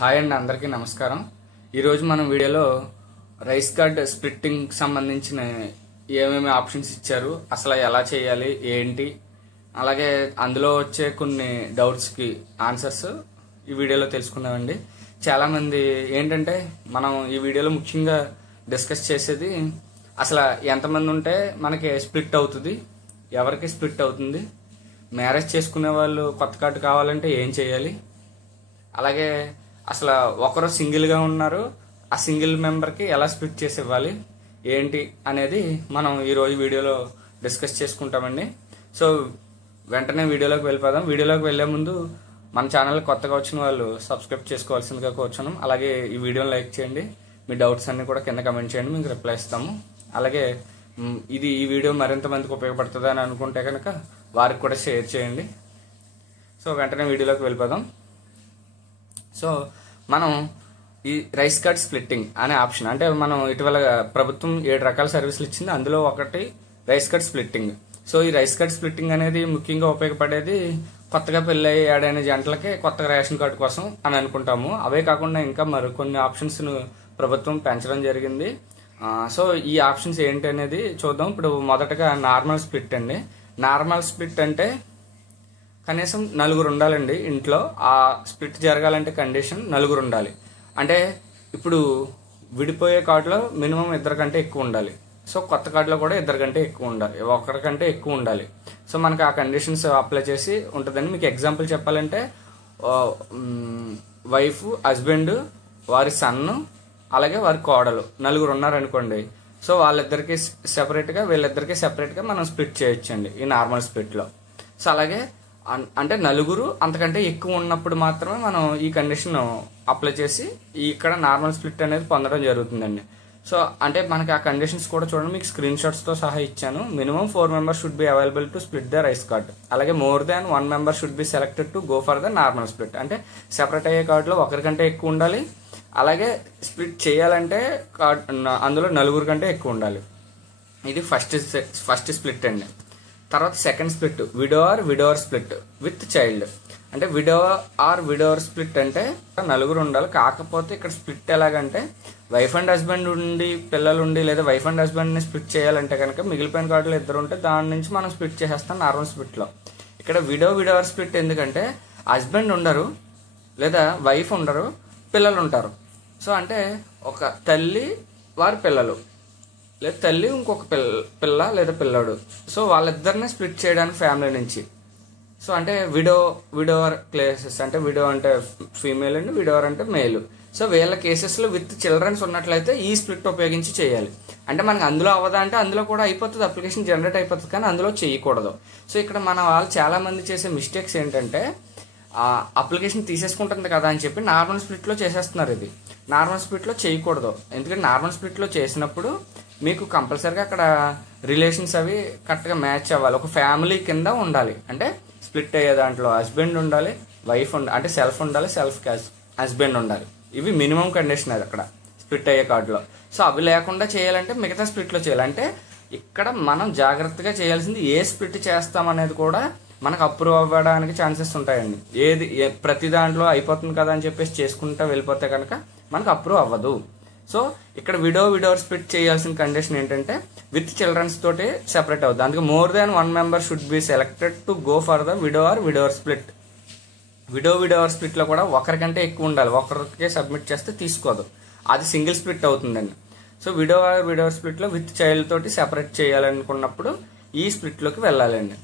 Hi అండి, అందరికీ నమస్కారం. ఈరోజు మనం వీడియోలో రైస్ కార్డ్ స్ప్లిట్టింగ్ సంబంధించిన ఏమేమి ఆప్షన్స్ ఇచ్చారు, అసలు ఎలా చేయాలి ఏంటి, అలాగే అందులో వచ్చే కొన్ని డౌట్స్కి ఆన్సర్స్ ఈ వీడియోలో తెలుసుకుందామండి. చాలామంది ఏంటంటే మనం ఈ వీడియోలో ముఖ్యంగా డిస్కస్ చేసేది అసలు ఎంతమంది ఉంటే మనకి స్ప్లిట్ అవుతుంది, ఎవరికి స్ప్లిట్ అవుతుంది, మ్యారేజ్ చేసుకునే వాళ్ళు కొత్త కార్డు కావాలంటే ఏం చేయాలి, అలాగే అసలు ఒకరు సింగిల్గా ఉన్నారు, ఆ సింగిల్ మెంబర్కి ఎలా స్ప్లిట్ చేసి ఇవ్వాలి ఏంటి అనేది మనం ఈరోజు వీడియోలో డిస్కస్ చేసుకుంటామండి. సో వెంటనే వీడియోలోకి వెళ్ళిపోదాం. వీడియోలోకి వెళ్లే ముందు మన ఛానల్ కొత్తగా వచ్చిన వాళ్ళు సబ్స్క్రైబ్ చేసుకోవాల్సిందిగా కోరుచున్నాం. అలాగే ఈ వీడియోని లైక్ చేయండి, మీ డౌట్స్ అన్ని కూడా కింద కమెంట్ చేయండి, మీకు రిప్లై ఇస్తాము. అలాగే ఈ వీడియో మరింత మందికి ఉపయోగపడుతుంది అని అనుకుంటే కనుక వారికి కూడా షేర్ చేయండి. సో వెంటనే వీడియోలోకి వెళ్ళిపోదాం. సో మనం ఈ రైస్ కార్డ్ స్ప్లిట్టింగ్ అనే ఆప్షన్, అంటే మనం ఇటీవల ప్రభుత్వం 7 రకాల సర్వీసులు ఇచ్చింది, అందులో ఒకటి రైస్ కార్డ్ స్ప్లిట్టింగ్. సో ఈ రైస్ కార్డ్ స్ప్లిట్టింగ్ అనేది ముఖ్యంగా ఉపయోగపడేది కొత్తగా పెళ్ళి ఏడైన జంటలకి కొత్తగా రేషన్ కార్డు కోసం అని అనుకుంటాము. అవే కాకుండా ఇంకా మరికొన్ని ఆప్షన్స్ ప్రభుత్వం పెంచడం జరిగింది. సో ఈ ఆప్షన్స్ ఏంటి అనేది చూద్దాం. ఇప్పుడు మొదటగా నార్మల్ స్ప్లిట్ అండి. నార్మల్ స్ప్లిట్ అంటే కనీసం 4 ఉండాలండి ఇంట్లో. ఆ స్ప్లిట్ జరగాలంటే కండిషన్ 4 ఉండాలి. అంటే ఇప్పుడు విడిపోయే కార్డులో మినిమం 2 కంటే ఎక్కువ ఉండాలి. సో కొత్త కార్డులో కూడా 2 కంటే ఎక్కువ ఉండాలి, 1 కంటే ఎక్కువ ఉండాలి. సో మనకి ఆ కండిషన్స్ అప్లై చేసి ఉంటుందండి. మీకు ఎగ్జాంపుల్ చెప్పాలంటే వైఫ్, హస్బెండ్, వారి సన్ను, అలాగే వారి కోడలు 4 ఉన్నారనుకోండి. సో వాళ్ళిద్దరికి సెపరేట్గా, వీళ్ళిద్దరికి సెపరేట్గా మనం స్ప్లిట్ చేయొచ్చండి ఈ నార్మల్ స్ప్లిట్లో. సో అలాగే అంటే 4 అంతకంటే ఎక్కువ ఉన్నప్పుడు మాత్రమే మనం ఈ కండిషన్ అప్లై చేసి ఇక్కడ నార్మల్ స్ప్లిట్ అనేది పొందడం జరుగుతుందండి. సో అంటే మనకి ఆ కండిషన్స్ కూడా చూడండి, మీకు స్క్రీన్ షాట్స్తో సహా ఇచ్చాను. Minimum 4 members should be available to split the rice card. అలాగే more than 1 member should be selected to go for the normal split. అంటే సెపరేట్ అయ్యే కార్డులో 1 కంటే ఎక్కువ ఉండాలి, అలాగే స్ప్లిట్ చేయాలంటే అందులో 4 కంటే ఎక్కువ ఉండాలి. ఇది ఫస్ట్ స్ప్లిట్ అండి. తర్వాత second split widow or widower split with child. అంటే విడో ఆర్ విడోవర్ స్ప్లిట్ అంటే 4 ఉండాలి. కాకపోతే ఇక్కడ స్ప్లిట్ ఎలాగంటే వైఫ్ అండ్ హస్బెండ్ ఉండి పిల్లలు ఉండి, లేదా వైఫ్ అండ్ హస్బెండ్ని స్ప్లిట్ చేయాలంటే కనుక మిగిలిపోయిన కార్డులు 2 ఉంటే దాని నుంచి మనం స్ప్లిట్ చేసేస్తాం నార్మల్ స్ప్లిట్లో. ఇక్కడ విడోవర్ స్ప్లిట్ ఎందుకంటే హస్బెండ్ ఉండరు, లేదా వైఫ్ ఉండరు, పిల్లలు ఉంటారు. సో అంటే ఒక తల్లి వారి పిల్లలు, లేదా తల్లి ఇంకొక పిల్ల లేదా పిల్లడు, సో వాళ్ళిద్దరిని స్ప్లిట్ చేయడానికి ఫ్యామిలీ నుంచి. సో అంటే విడోవర్ కేసెస్ అంటే విడో అంటే ఫీమేల్ అండి, విడోవర్ అంటే మేలు. సో వీళ్ళ కేసెస్లో విత్ చిల్డ్రన్స్ ఉన్నట్లయితే ఈ స్ప్లిట్ ఉపయోగించి చేయాలి. అంటే మనకి అందులో అవ్వదా అంటే అందులో కూడా అయిపోతుంది, అప్లికేషన్ జనరేట్ అయిపోతుంది, కానీ అందులో చేయకూడదు. సో ఇక్కడ మన వాళ్ళు చాలా మంది చేసే మిస్టేక్స్ ఏంటంటే అప్లికేషన్ తీసేసుకుంటుంది కదా అని చెప్పి నార్మల్ స్ప్లిట్లో చేసేస్తున్నారు. ఇది నార్మల్ స్ప్లిట్లో చేయకూడదు. ఎందుకంటే నార్మల్ స్ప్లిట్లో చేసినప్పుడు మీకు కంపల్సరీగా అక్కడ రిలేషన్స్ అవి కరెక్ట్గా మ్యాచ్ అవ్వాలి, ఒక ఫ్యామిలీ కింద ఉండాలి. అంటే స్ప్లిట్ అయ్యే దాంట్లో హస్బెండ్ ఉండాలి, వైఫ్ అంటే సెల్ఫ్ ఉండాలి, సెల్ఫ్ హస్బెండ్ ఉండాలి. ఇవి మినిమం కండిషన్ అది అక్కడ స్ప్లిట్ అయ్యే కార్డులో. సో అవి లేకుండా చేయాలంటే మిగతా స్ప్లిట్లో చేయాలంటే ఇక్కడ మనం జాగ్రత్తగా చేయాల్సింది ఏ స్ప్లిట్ చేస్తామనేది కూడా మనకు అప్రూవ్ అవ్వడానికి ఛాన్సెస్ ఉంటాయండి. ప్రతి దాంట్లో అయిపోతుంది కదా అని చెప్పేసి చేసుకుంటా వెళ్ళిపోతే కనుక మనకు అప్రూవ్ అవ్వదు. సో ఇక్కడ విడోవర్ స్ప్లిట్ చేయాల్సిన కండిషన్ ఏంటంటే విత్ చిల్డ్రన్స్ తోటి సెపరేట్ అవుతుంది. అందుకే more than 1 member should be selected to go for the widower split. Widower స్ప్లిట్లో కూడా 1 కంటే ఎక్కువ ఉండాలి, 1కే సబ్మిట్ చేస్తే తీసుకోదు, అది సింగిల్ స్ప్లిట్ అవుతుందండి. సో విడోవర్ స్ప్లిట్లో విత్ చైల్డ్ తోటి సెపరేట్ చేయాలనుకున్నప్పుడు ఈ స్ప్లిట్లోకి వెళ్ళాలండి.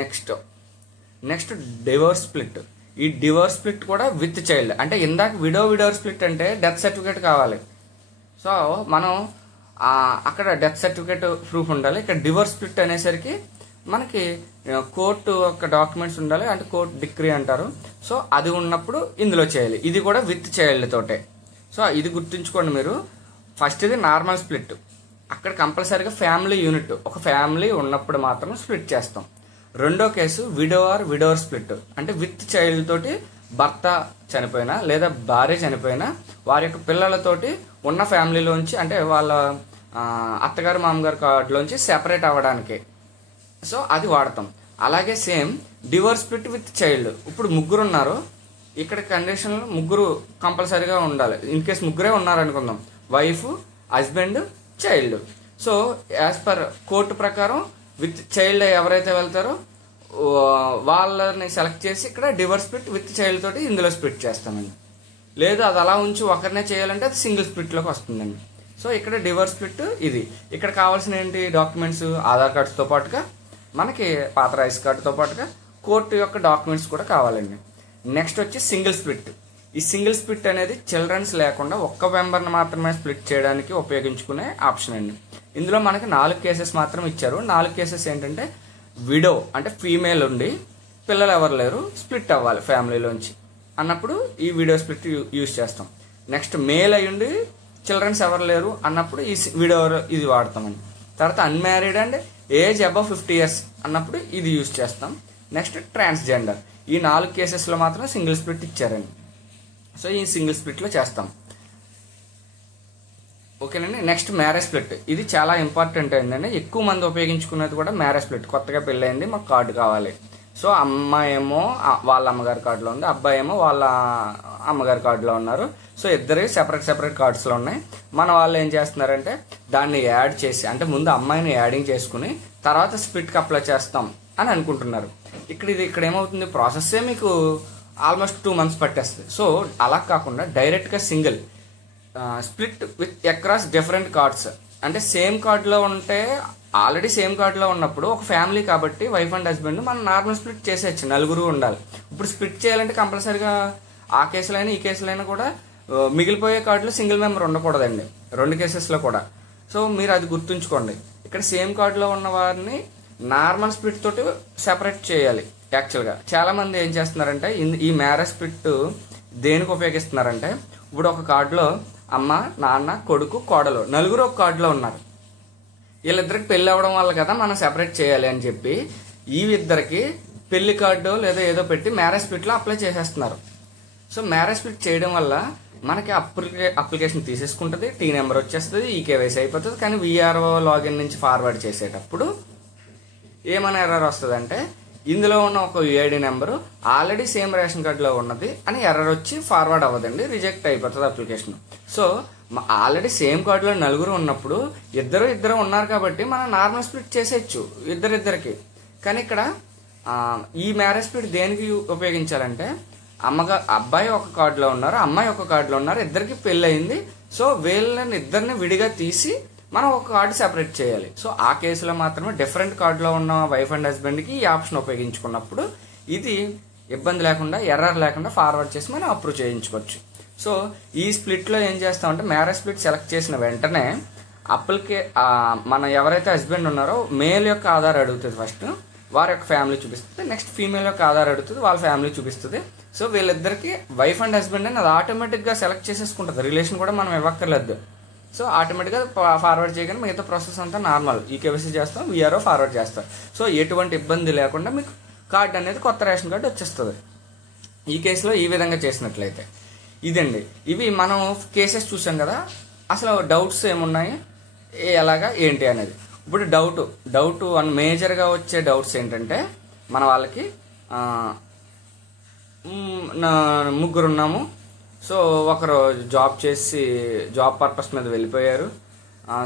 Next divorce split. ఈ డివోర్స్ స్ప్లిట్ కూడా విత్ చైల్డ్. అంటే ఇందాక విడోవర్ స్ప్లిట్ అంటే డెత్ సర్టిఫికేట్ కావాలి. సో మనం అక్కడ డెత్ సర్టిఫికేట్ ప్రూఫ్ ఉండాలి. ఇక్కడ డివోర్స్ స్ప్లిట్ అనేసరికి మనకి కోర్టు యొక్క డాక్యుమెంట్స్ ఉండాలి, అంటే కోర్టు డిగ్రీ అంటారు. సో అది ఉన్నప్పుడు ఇందులో చేయాలి. ఇది కూడా విత్ చైల్డ్ తోటే. సో ఇది గుర్తుంచుకోండి మీరు. ఫస్ట్ ఇది నార్మల్ స్ప్లిట్, అక్కడ కంపల్సరీగా ఫ్యామిలీ యూనిట్, ఒక ఫ్యామిలీ ఉన్నప్పుడు మాత్రమే స్ప్లిట్ చేస్తాం. రెండో కేసు విడోవర్ స్ప్లిట్, అంటే విత్ చైల్డ్ తోటి భర్త చనిపోయినా లేదా భార్య చనిపోయినా వారి యొక్క పిల్లలతోటి ఉన్న ఫ్యామిలీలోంచి, అంటే వాళ్ళ అత్తగారు మామగారు కార్డులోంచి సెపరేట్ అవ్వడానికి సో అది వాడతాం. అలాగే same divorce split with child. ఇప్పుడు 3 ఉన్నారు, ఇక్కడ కండిషన్లో ముగ్గురు కంపల్సరీగా ఉండాలి. ఇన్ కేస్ ముగ్గురే ఉన్నారనుకుందాం, wife, husband, child. So as per court ప్రకారం విత్ చైల్డ్ ఎవరైతే వెళ్తారో వాళ్ళని సెలెక్ట్ చేసి ఇక్కడ డివోర్స్ స్ప్లిట్ విత్ చైల్డ్ తోటి ఇందులో స్ప్లిట్ చేస్తామండి. లేదు అది అలా ఉంచి ఒకరినే చేయాలంటే అది సింగిల్ స్ప్లిట్లోకి వస్తుందండి. సో ఇక్కడ డివోర్స్ స్ప్లిట్ ఇది. ఇక్కడ కావాల్సిన ఏంటి డాక్యుమెంట్స్, ఆధార్ కార్డ్స్తో పాటుగా మనకి పాత రైస్ కార్డుతో పాటుగా కోర్టు యొక్క డాక్యుమెంట్స్ కూడా కావాలండి. నెక్స్ట్ వచ్చి సింగిల్ స్ప్లిట్. ఈ సింగిల్ స్ప్లిట్ అనేది చిల్డ్రన్స్ లేకుండా ఒక్క మెంబర్ని మాత్రమే స్ప్లిట్ చేయడానికి ఉపయోగించుకునే ఆప్షన్ అండి. ఇందులో మనకి 4 కేసెస్ మాత్రం ఇచ్చారు. 4 కేసెస్ ఏంటంటే విడో అంటే ఫీమేల్ ఉండి పిల్లలు ఎవరు లేరు, స్ప్లిట్ అవ్వాలి ఫ్యామిలీలోంచి అన్నప్పుడు ఈ విడో స్ప్లిట్ యూజ్ చేస్తాం. నెక్స్ట్ మేల్ అయ్యుండి చిల్డ్రన్స్ ఎవరు లేరు అన్నప్పుడు ఈ విడో ఇది వాడతామండి. తర్వాత unmarried and age above 50 years అన్నప్పుడు ఇది యూజ్ చేస్తాం. Next transgender. ఈ 4 కేసెస్లో మాత్రం సింగిల్ స్ప్లిట్ ఇచ్చారండి. సో ఈ సింగిల్ స్ప్లిట్లో చేస్తాం. ఓకేనండి. Next marriage split. ఇది చాలా ఇంపార్టెంట్ ఏంటంటే ఎక్కువ మంది ఉపయోగించుకునేది కూడా మ్యారేజ్ స్ప్లిట్. కొత్తగా పెళ్ళయింది, మాకు కార్డు కావాలి. సో అమ్మాయి ఏమో వాళ్ళ అమ్మగారి కార్డులో ఉంది, అబ్బాయి ఏమో వాళ్ళ అమ్మగారి కార్డులో ఉన్నారు. సో ఇద్దరు సెపరేట్ కార్డ్స్లో ఉన్నాయి. మన వాళ్ళు ఏం చేస్తున్నారంటే దాన్ని యాడ్ చేసి, అంటే ముందు అమ్మాయిని యాడింగ్ చేసుకుని తర్వాత స్ప్లిట్కి అప్లై చేస్తాం అని అనుకుంటున్నారు. ఇక్కడ ఏమవుతుంది, ప్రాసెస్సే మీకు ఆల్మోస్ట్ 2 months పట్టేస్తుంది. సో అలా కాకుండా డైరెక్ట్గా single split with across different cards. అంటే సేమ్ కార్డులో ఉంటే ఆల్రెడీ సేమ్ కార్డులో ఉన్నప్పుడు ఒక ఫ్యామిలీ కాబట్టి వైఫ్ అండ్ హస్బెండ్ మనం నార్మల్ స్ప్లిట్ చేసేయచ్చు, 4 ఉండాలి. ఇప్పుడు స్ప్లిట్ చేయాలంటే కంపల్సరీగా ఆ కేసులైనా ఈ కేసులైనా కూడా మిగిలిపోయే కార్డులో సింగిల్ మెంబర్ ఉండకూడదండి 2 కేసెస్లో కూడా. సో మీరు అది గుర్తుంచుకోండి. ఇక్కడ సేమ్ కార్డులో ఉన్న వారిని నార్మల్ స్ప్లిట్ తోటి సెపరేట్ చేయాలి. యాక్చువల్గా చాలామంది ఏం చేస్తున్నారంటే ఈ మ్యారేజ్ స్ప్లిట్ దేనికి ఉపయోగిస్తున్నారంటే, ఇప్పుడు ఒక కార్డులో అమ్మ, నాన్న, కొడుకు, కోడలు 4 ఒక కార్డులో ఉన్నారు. వీళ్ళిద్దరికి పెళ్ళి అవ్వడం వల్ల కదా మనం సెపరేట్ చేయాలి అని చెప్పి ఈ ఇద్దరికి పెళ్లి కార్డు లేదా ఏదో పెట్టి మ్యారేజ్ స్ప్లిట్లో అప్లై చేసేస్తున్నారు. సో మ్యారేజ్ స్ప్లిట్ చేయడం వల్ల మనకి అప్లికేషన్ తీసేసుకుంటుంది, టీ నెంబర్ వచ్చేస్తుంది, ఈకేవైసీ అయిపోతుంది. కానీ విఆర్ఓ లాగిన్ నుంచి ఫార్వర్డ్ చేసేటప్పుడు ఏమైనా ఎర్రర్ వస్తుందంటే ఇందులో ఉన్న ఒక UID number already same ration కార్డులో ఉన్నది అని ఎర్రర్ వచ్చి ఫార్వర్డ్ అవ్వదండి, రిజెక్ట్ అయిపోతుంది అప్లికేషన్. సో ఆల్రెడీ సేమ్ కార్డులో 4 ఉన్నప్పుడు ఇద్దరు ఉన్నారు కాబట్టి మనం నార్మల్ స్ప్లిట్ చేసేయచ్చు ఇద్దరికి. కానీ ఇక్కడ ఈ మ్యారేజ్ స్ప్లిట్ దేనికి ఉపయోగించాలంటే అబ్బాయి ఒక కార్డులో ఉన్నారు, అమ్మాయి ఒక కార్డులో ఉన్నారు, ఇద్దరికి పెళ్ళి అయింది. సో వీళ్ళని ఇద్దరిని విడిగా తీసి మనం ఒక కార్డు సెపరేట్ చేయాలి. సో ఆ కేసులో మాత్రమే డిఫరెంట్ కార్డులో ఉన్న వైఫ్ అండ్ హస్బెండ్కి ఈ ఆప్షన్ ఉపయోగించుకున్నప్పుడు ఇది ఇబ్బంది లేకుండా ఎర్రర్ లేకుండా ఫార్వర్డ్ చేసి మనం అప్రూవ్ చేయించుకోవచ్చు. సో ఈ స్ప్లిట్లో ఏం చేస్తామంటే మ్యారేజ్ స్ప్లిట్ సెలెక్ట్ చేసిన వెంటనే మన ఎవరైతే హస్బెండ్ ఉన్నారో మేల్ యొక్క ఆధార్ అడుగుతుంది, ఫస్ట్ వారి యొక్క ఫ్యామిలీ చూపిస్తుంది. నెక్స్ట్ ఫీమేల్ యొక్క ఆధార్ అడుగుతుంది, వాళ్ళ ఫ్యామిలీ చూపిస్తుంది. సో వీళ్ళిద్దరికి వైఫ్ అండ్ హస్బెండ్ అని అది ఆటోమేటిక్గా సెలెక్ట్ చేసేసుకుంటుంది, రిలేషన్ కూడా మనం ఇవ్వక్కర్లేదు. సో ఆటోమేటిక్గా ఫార్వర్డ్ చేయగానే మిగతా ప్రాసెస్ అంతా నార్మల్, ఈకేవైసీ చేస్తాం, విఆర్ఓ ఫార్వర్డ్ చేస్తాం. సో ఎటువంటి ఇబ్బంది లేకుండా మీకు కార్డు అనేది కొత్త రేషన్ కార్డు వచ్చేస్తుంది ఈ కేసులో ఈ విధంగా చేసినట్లయితే. ఇదండి, ఇవి మనం కేసెస్ చూసాం కదా. అసలు డౌట్స్ ఏమున్నాయి, ఎలాగా ఏంటి అనేది. ఇప్పుడు డౌట్ మేజర్గా వచ్చే డౌట్స్ ఏంటంటే, మన వాళ్ళకి 3 ఉన్నాము. సో ఒకరు జాబ్ పర్పస్ మీద వెళ్ళిపోయారు.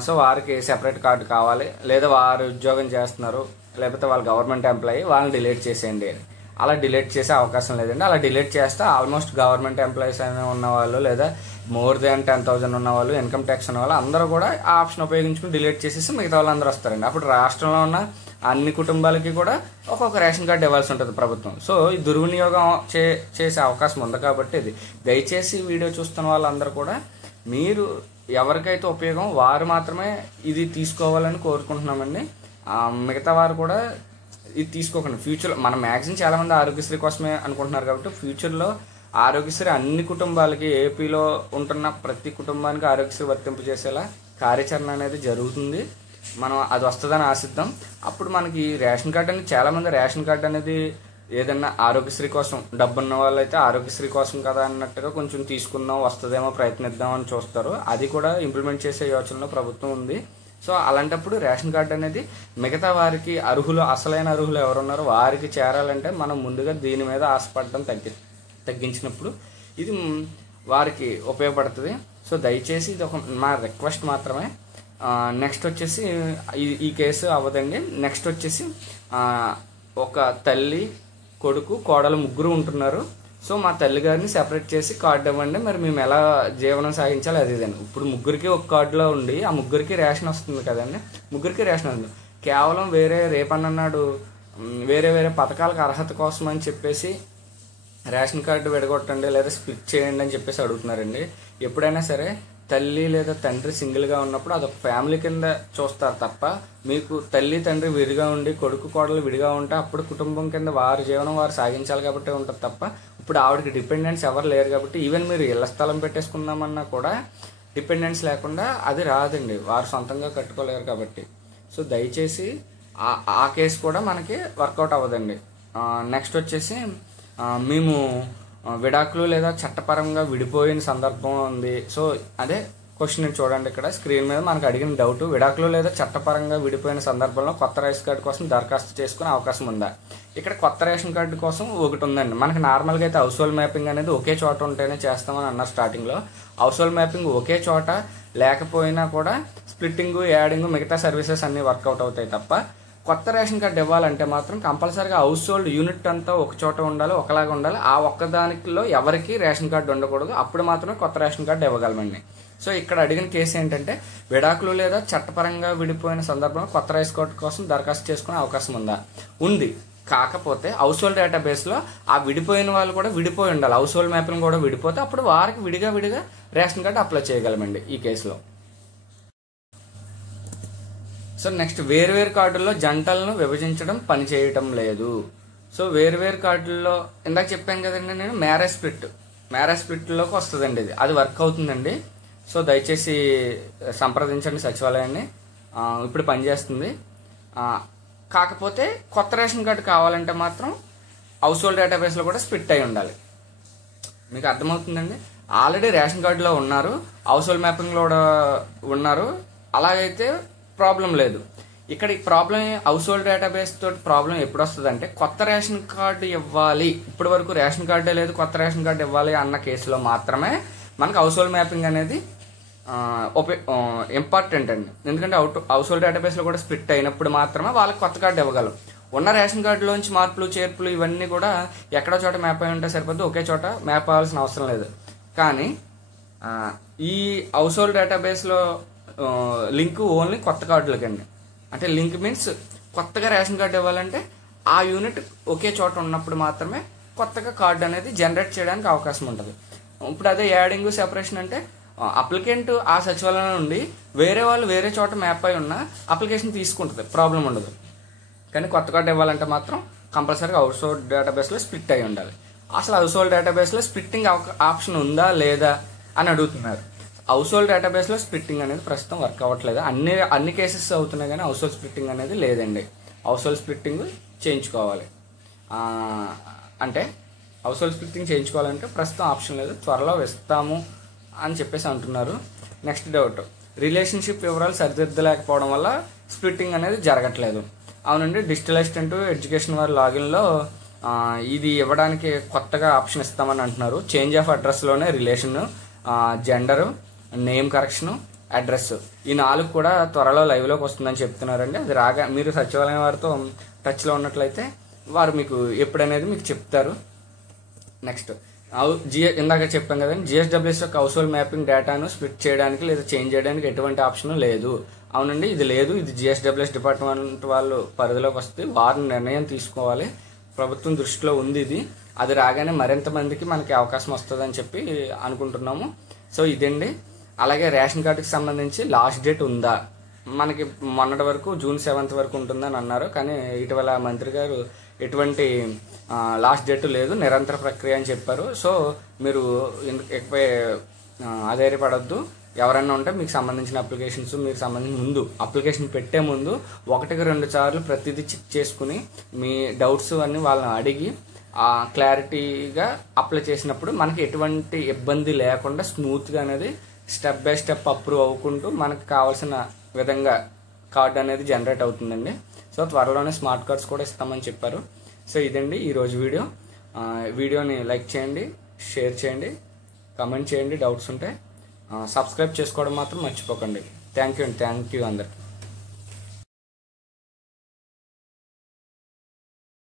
సో వారికి సెపరేట్ కార్డు కావాలి, లేదా వారు ఉద్యోగం చేస్తున్నారు, లేకపోతే వాళ్ళు గవర్నమెంట్ ఎంప్లాయీ, వాళ్ళని డిలీట్ చేసేయండి అని. అలా డిలీట్ చేసే అవకాశం లేదండి. అలా డిలీట్ చేస్తే ఆల్మోస్ట్ గవర్నమెంట్ ఎంప్లాయీస్ అయినా ఉన్నవాళ్ళు, లేదా మోర్ దాన్ 10,000 ఉన్నవాళ్ళు, ఇన్కమ్ ట్యాక్స్ ఉన్న వాళ్ళు అందరూ కూడా ఆ ఆప్షన్ ఉపయోగించుకుని డిలీట్ చేసేసి మిగతా వాళ్ళందరూ వస్తారండి. అప్పుడు రాష్ట్రంలో ఉన్న అన్ని కుటుంబాలకి కూడా ఒక్కొక్క రేషన్ కార్డు ఇవ్వాల్సి ఉంటుంది ప్రభుత్వం. సో ఈ దుర్వినియోగం చేసే అవకాశం ఉంది కాబట్టి ఇది దయచేసి వీడియో చూస్తున్న వాళ్ళందరూ కూడా మీరు ఎవరికైతే ఉపయోగం వారు మాత్రమే ఇది తీసుకోవాలని కోరుకుంటున్నామండి. మిగతా వారు కూడా ఇది తీసుకోకండి. ఫ్యూచర్లో మన మ్యాక్సిమం చాలామంది ఆరోగ్యశ్రీ కోసమే అనుకుంటున్నారు కాబట్టి ఫ్యూచర్లో ఆరోగ్యశ్రీ అన్ని కుటుంబాలకి, ఏపీలో ఉంటున్న ప్రతి కుటుంబానికి ఆరోగ్యశ్రీ వర్తింపు చేసేలా కార్యాచరణ అనేది జరుగుతుంది. మనం అది వస్తుందని ఆశిద్దాం. అప్పుడు మనకి రేషన్ కార్డు అనేది చాలామంది రేషన్ కార్డు అనేది ఏదన్నా ఆరోగ్యశ్రీ కోసం డబ్బున్న వాళ్ళు అయితే ఆరోగ్యశ్రీ కోసం కదా అన్నట్టుగా కొంచెం తీసుకుందాం, వస్తుందేమో ప్రయత్నిద్దాం అని చూస్తారు. అది కూడా ఇంప్లిమెంట్ చేసే యోచనలో ప్రభుత్వం ఉంది. సో అలాంటప్పుడు రేషన్ కార్డు అనేది మిగతా వారికి అసలైన అర్హులు ఎవరున్నారో వారికి చేరాలంటే మనం ముందుగా దీని మీద ఆశపడడం తగ్గించినప్పుడు ఇది వారికి ఉపయోగపడుతుంది. సో దయచేసి ఇది ఒక మా రిక్వెస్ట్ మాత్రమే. నెక్స్ట్ వచ్చేసి ఈ కేసు అవ్వదండి. నెక్స్ట్ వచ్చేసి ఒక తల్లి, కొడుకు, కోడలు ముగ్గురు ఉంటున్నారు. సో మా తల్లి గారిని సెపరేట్ చేసి కార్డు ఇవ్వండి, మరి మేము ఎలా జీవనం సాగించాలి అది ఇదండి. ఇప్పుడు ముగ్గురికి ఒక కార్డులో ఉండి ఆ ముగ్గురికి రేషన్ వస్తుంది కదండి, ముగ్గురికి రేషన్ వస్తుంది. కేవలం రేపన్నాడు వేరే పథకాలకు అర్హత కోసం అని చెప్పేసి రేషన్ కార్డు విడగొట్టండి లేదా స్ప్లిట్ చేయండి అని చెప్పేసి అడుగుతున్నారండి. ఎప్పుడైనా సరే తల్లి లేదా తండ్రి సింగిల్గా ఉన్నప్పుడు అదొక ఫ్యామిలీ కింద చూస్తారు తప్ప, మీకు తల్లి తండ్రి విడిగా ఉండి కొడుకు కోడలు విడిగా ఉంటే అప్పుడు కుటుంబం కింద వారి జీవనం వారు సాగించాలి కాబట్టి ఉంటుంది తప్ప, ఇప్పుడు ఆవిడకి డిపెండెంట్స్ ఎవరు లేరు కాబట్టి ఈవెన్ మీరు ఇళ్ల స్థలం పెట్టేసుకుందామన్నా కూడా డిపెండెంట్స్ లేకుండా అది రాదండి, వారు సొంతంగా కట్టుకోలేరు కాబట్టి. సో దయచేసి ఆ కేసు కూడా మనకి వర్కౌట్ అవ్వదండి. నెక్స్ట్ వచ్చేసి మేము విడాకులు లేదా చట్టపరంగా విడిపోయిన సందర్భం ఉంది. సో అదే క్వశ్చన్ చూడండి, ఇక్కడ స్క్రీన్ మీద మనకు అడిగిన డౌట్, విడాకులు లేదా చట్టపరంగా విడిపోయిన సందర్భంలో కొత్త రేషన్ కార్డు కోసం దరఖాస్తు చేసుకునే అవకాశం ఉందా? ఇక్కడ కొత్త రేషన్ కార్డు కోసం ఒకటి ఉందండి. మనకి నార్మల్గా అయితే హౌస్ హోల్డ్ మ్యాపింగ్ అనేది ఒకే చోట ఉంటేనే చేస్తామని అన్నారు స్టార్టింగ్లో. హౌస్ హోల్డ్ మ్యాపింగ్ ఒకే చోట లేకపోయినా కూడా స్ప్లిట్టింగ్, యాడింగ్, మిగతా సర్వీసెస్ అన్నీ వర్కౌట్ అవుతాయి తప్ప, కొత్త రేషన్ కార్డు ఇవ్వాలంటే మాత్రం కంపల్సరీగా హౌస్ హోల్డ్ యూనిట్ అంతా ఒక చోట ఉండాలి, ఒకలాగా ఉండాలి. ఆ ఒక్కదానిలో ఎవరికి రేషన్ కార్డు ఉండకూడదు, అప్పుడు మాత్రమే కొత్త రేషన్ కార్డు ఇవ్వగలమండి. సో ఇక్కడ అడిగిన కేసు ఏంటంటే విడాకులు లేదా చట్టపరంగా విడిపోయిన సందర్భంలో కొత్త రేషన్ కార్డు కోసం దరఖాస్తు చేసుకునే అవకాశం ఉందా? ఉంది. కాకపోతే హౌస్ హోల్డ్ డేటాబేస్లో ఆ విడిపోయిన వాళ్ళు కూడా విడిపోయి ఉండాలి, హౌస్ హోల్డ్ మ్యాపింగ్ కూడా విడిపోతే అప్పుడు వారికి విడిగా రేషన్ కార్డు అప్లై చేయగలమండి ఈ కేసులో. సో నెక్స్ట్ వేరువేరు కార్డుల్లో జంటలను విభజించడం పని చేయటం లేదు. సో వేరువేరు కార్డుల్లో ఇందాక చెప్పాను కదండి నేను, మ్యారేజ్ స్ప్లిట్లోకి వస్తుందండి, అది వర్క్ అవుతుందండి. సో దయచేసి సంప్రదించండి సచివాలయాన్ని, ఇప్పుడు పనిచేస్తుంది. కాకపోతే కొత్త రేషన్ కార్డు కావాలంటే మాత్రం హౌస్ హోల్డ్ డేటాబేస్లో కూడా స్ప్లిట్ అయి ఉండాలి. మీకు అర్థమవుతుందండి? ఆల్రెడీ రేషన్ కార్డులో ఉన్నారు, హౌస్ హోల్డ్ మ్యాపింగ్లో కూడా ఉన్నారు, అలాగైతే ప్రాబ్లం లేదు. ఇక్కడ ఈ ప్రాబ్లం హౌస్ హోల్డ్ డేటాబేస్ తోటి ప్రాబ్లం ఎప్పుడు వస్తుంది అంటే, కొత్త రేషన్ కార్డు ఇవ్వాలి, ఇప్పటి వరకు రేషన్ కార్డే లేదు, కొత్త రేషన్ కార్డు ఇవ్వాలి అన్న కేసులో మాత్రమే మనకు హౌస్ హోల్డ్ మ్యాపింగ్ అనేది ఇంపార్టెంట్ అండి. ఎందుకంటే హౌస్ హోల్డ్ డేటాబేస్లో కూడా స్ప్లిట్ అయినప్పుడు మాత్రమే వాళ్ళకి కొత్త కార్డు ఇవ్వగలం. ఉన్న రేషన్ కార్డులోంచి మార్పులు చేర్పులు ఇవన్నీ కూడా ఎక్కడో చోట మ్యాప్ అయి ఉంటే సరిపోద్ది, ఒకే చోట మ్యాప్ అవ్వాల్సిన అవసరం లేదు. కానీ ఈ హౌస్ హోల్డ్ డేటాబేస్లో లింక్ ఓన్లీ కొత్త కార్డులకండి. అంటే లింక్ మీన్స్ కొత్తగా రేషన్ కార్డు ఇవ్వాలంటే ఆ యూనిట్ ఒకే చోట ఉన్నప్పుడు మాత్రమే కొత్తగా కార్డు అనేది జనరేట్ చేయడానికి అవకాశం ఉంటుంది. ఇప్పుడు అదే యాడింగ్, సెపరేషన్ అంటే అప్లికెంట్ ఆ సచివాలయం నుండి వేరే వాళ్ళు వేరే చోట మ్యాప్ అయి ఉన్న అప్లికేషన్ తీసుకుంటుంది, ప్రాబ్లం ఉండదు. కానీ కొత్త కార్డు ఇవ్వాలంటే మాత్రం కంపల్సరీగా హౌస్ హోల్డ్ డేటాబేస్లో స్ప్లిట్ అయి ఉండాలి. అసలు హౌస్ హోల్డ్ డేటాబేస్లో స్ప్లిట్టింగ్ ఆప్షన్ ఉందా లేదా అని అడుగుతున్నారు. హౌస్ హోల్డ్ డేటాబేస్లో స్ప్లిట్టింగ్ అనేది ప్రస్తుతం వర్క్ అవ్వట్లేదు, అన్ని కేసెస్ అవుతున్నాయి కానీ హౌస్ హోల్డ్ స్ప్లిట్టింగ్ అనేది లేదండి. హౌస్ హోల్డ్ స్ప్లిట్టింగ్ చేయించుకోవాలి అంటే హౌస్ హోల్డ్ స్ప్లిట్టింగ్ చేయించుకోవాలంటే ప్రస్తుతం ఆప్షన్ లేదు, త్వరలో ఇస్తాము అని చెప్పేసి అంటున్నారు. నెక్స్ట్ డౌట్, రిలేషన్షిప్ వివరాలు సరిదిద్దలేకపోవడం వల్ల స్ప్లిట్టింగ్ అనేది జరగట్లేదు. అవునండి, డిజిటల్ అసిస్టెంట్ ఎడ్యుకేషన్ వారి లాగిన్లో ఇది ఇవ్వడానికి కొత్తగా ఆప్షన్ ఇస్తామని అంటున్నారు. చేంజ్ ఆఫ్ అడ్రస్లోనే relation, gender, name correction, address, ఈ 4 కూడా త్వరలో లైవ్లోకి వస్తుందని చెప్తున్నారండి. అది రాగా మీరు సచివాలయం వారితో టచ్లో ఉన్నట్లయితే వారు మీకు ఎప్పుడనేది మీకు చెప్తారు. నెక్స్ట్ ఇందాక చెప్పాం కదండి, జిఎస్డబ్ల్యూఎస్ యొక్క హౌస్ హోల్డ్ మ్యాపింగ్ డేటాను స్ప్లిట్ చేయడానికి లేదా చేంజ్ చేయడానికి ఎటువంటి ఆప్షన్ లేదు. అవునండి, ఇది లేదు, ఇది జిఎస్డబ్ల్యూఎస్ డిపార్ట్మెంట్ వాళ్ళు పరిధిలోకి వస్తే వారు నిర్ణయం తీసుకోవాలి, ప్రభుత్వం దృష్టిలో ఉంది ఇది. అది రాగానే మరింత మందికి మనకి అవకాశం వస్తుందని చెప్పి అనుకుంటున్నాము. సో ఇదండి. అలాగే రేషన్ కార్డుకి సంబంధించి లాస్ట్ డేట్ ఉందా? మనకి మొన్నటి వరకు జూన్ 7th వరకు ఉంటుందని అన్నారు, కానీ ఇటీవల మంత్రి గారు ఎటువంటి లాస్ట్ డేట్ లేదు, నిరంతర ప్రక్రియ అని చెప్పారు. సో మీరు ఎక్కువ ఆధారపడద్దు. ఎవరైనా ఉంటే మీకు సంబంధించిన అప్లికేషన్స్ మీరు ముందు అప్లికేషన్ పెట్టే ముందు 1-2 సార్లు ప్రతిదీ చెక్ చేసుకుని మీ డౌట్స్ అన్నీ వాళ్ళని అడిగి క్లారిటీగా అప్లై చేసినప్పుడు మనకి ఎటువంటి ఇబ్బంది లేకుండా స్మూత్గా అనేది స్టెప్ బై స్టెప్ అప్రూవ్ అవ్వుకుంటూ మనకు కావాల్సిన విధంగా కార్డు అనేది జనరేట్ అవుతుందండి. సో త్వరలోనే స్మార్ట్ కార్డ్స్ కూడా ఇస్తామని చెప్పారు. సో ఇదండి ఈరోజు వీడియో. వీడియోని లైక్ చేయండి, షేర్ చేయండి, కామెంట్ చేయండి, డౌట్స్ ఉంటే సబ్స్క్రైబ్ చేసుకోవడం మాత్రం మర్చిపోకండి. థ్యాంక్ యూ అందరికి.